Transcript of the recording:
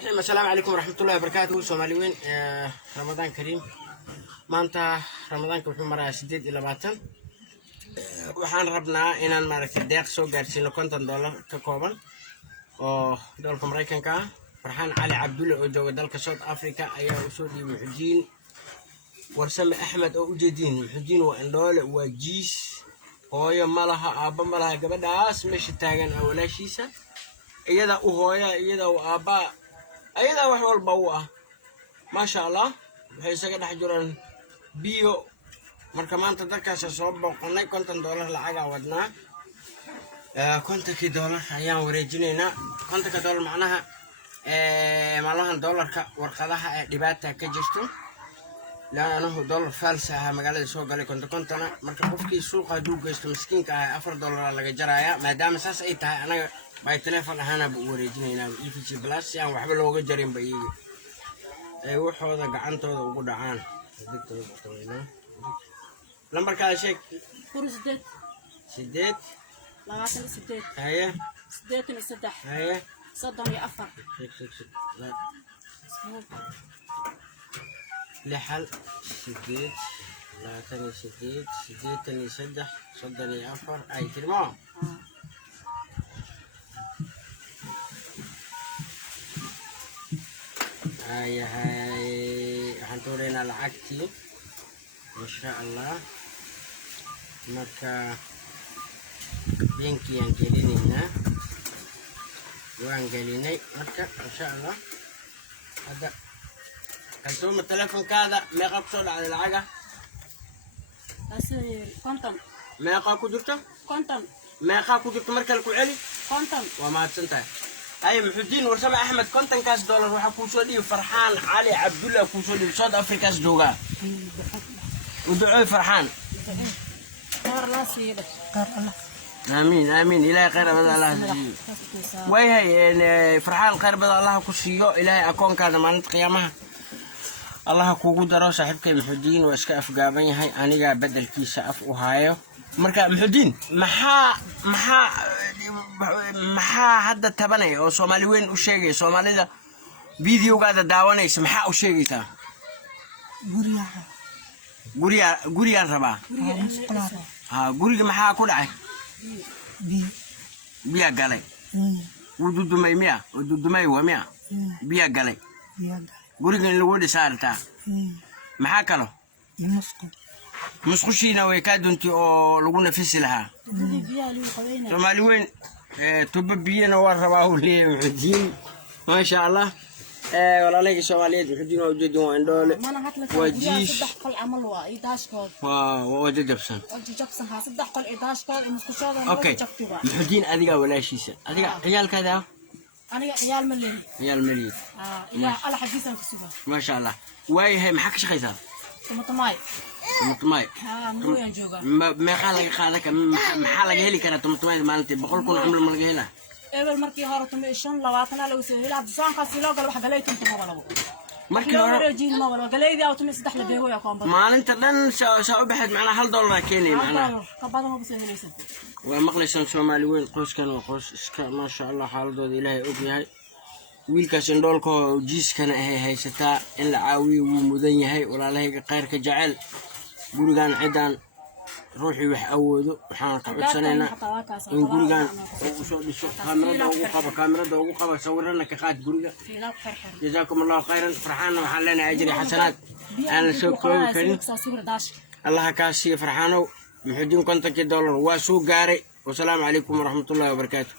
السلام عليكم ورحمة الله وبركاته. سوماليين رمضان كريم. maanta ramadaanka wuxuu maraa 8 iyo 20 waxaan rabnaa inaan maaragtay deeq soo gaarsiino $50 ka kooban oo dalka Mareykanka ah. Farxaan Cali Cabdulle oo jooga dalka South Africa ayaa u soo dhiibay Muxudiin Warsame Axmed oo u jeedin Muxudiin waa indhoole waa jiis hooyo malaha aabba malaha gabadhaas meesha taagan awlaashiisa iyada u hooya iyada u aabba iyada wax walba u ah ma sha Allah waxay isaga dhex jiraan biyo marka maanta dadkaas soo boqonay $50 lacag wadnaa $50 ayaan wareejinaynaa $50 macnaha malahan dollarka warqadaha ee dhibaata ka jirto laanahu dollar falsa ah magaalada soo galay kontona marka qofkii suuqa duu geysto miskiinka ah $4 laga jaraya maadaama saas ay tahay anaga bay telefoon ahaan buu wareejinaynaa EFG Plus aan waxba looga jarin bay ay waxooda gacantooda ugu dhacaan lambar ka sheeg 8 haye 83 haye 34 لحل 8 38 83 34 أي كلمة هاي حنطولينا العكتي إن شاء الله مركا بينكي ينقليني هنا وانقليني مركا إن شاء الله هذا كنتم التلفون كذا ما قبصل على العجة أصير كونتم ما قاكو درته كونتم ما قاكو درته مركل كعلي كونتم وما تنتهي أي محدين ورسم أحمد كونتن كاس دولار وحكوسولي فرحان علي عبدالله كوسولي صاد أفريقيا سدوغا ودعوي فرحان قار الله سيدك قار الله آمين آمين إلهي خير بدأ الله ويهي فرحان خير بدأ الله كسيو إلهي أكون كذا ما نت قيامها الله كوجو درا صاحبك محدين واسك أفجابني هاي أنا جا بدل كيس أف وهايو مركا محدين maxaa hadda tabanay oo Soomaali weyn u sheegay Soomaalida videogaada daawanaysa maxaa u sheegaysaa guriga rabaa guriga maxaa ku dhacay biya galay ududumay waa miya biya galay guriga in lagu dhisaartaa maxaa kalo مسخوشينا ويكادونتي أو لقونا في سلها. سومالي وين تببينا ورباه لي محدين ما شاء الله. والله ليك سوماليات محدين وجدوا عندول وجيش. ووجد جبسن. أوكي. محدين أديك ولا شيء. أديك عيال كذا. أنا عيال مليون. عيال مليون. يا الله حديثا في السبا. ما شاء الله. واي محكش خيزان. طماطماي مطمئن ما خالك محل جهلي كانت مطمئن مالتي بقول كون عمل ملجهلا اول مركي هارتم إيشان لواتنا لو سهيل بسان خاصي لو قال واحد قاليتم تمام مركي لو جين ما ولا قاليدي او تمس دخل بيهو يا كون ما انت دن سو بحد معنا $1 كيني معنا طب هذا ما بسهيل يسد ومقلشان Soomaali weyn qoys kan waa qoys iska ma sha Allah xaaladooda Ilaahay og yahay wiilkaas indhoolka jiiskana ay haysataa in la caawiyo wuu mudan yahay walaalahayga qayrka jacayl gurigan ciidan ruuxi wax awoodo waxaan ka codsanaynaa in gurigan uu soo dhiso kaamirada ugu qaba sawirana ka qaad guriga جزاكم الله خيرا فرحانه waxaan leenahay ajri xasanaad aan la soo koobi karin Allah ka siiyo farxaano muxudiin $50 waa soo gaaray والسلام عليكم ورحمة الله وبركاته.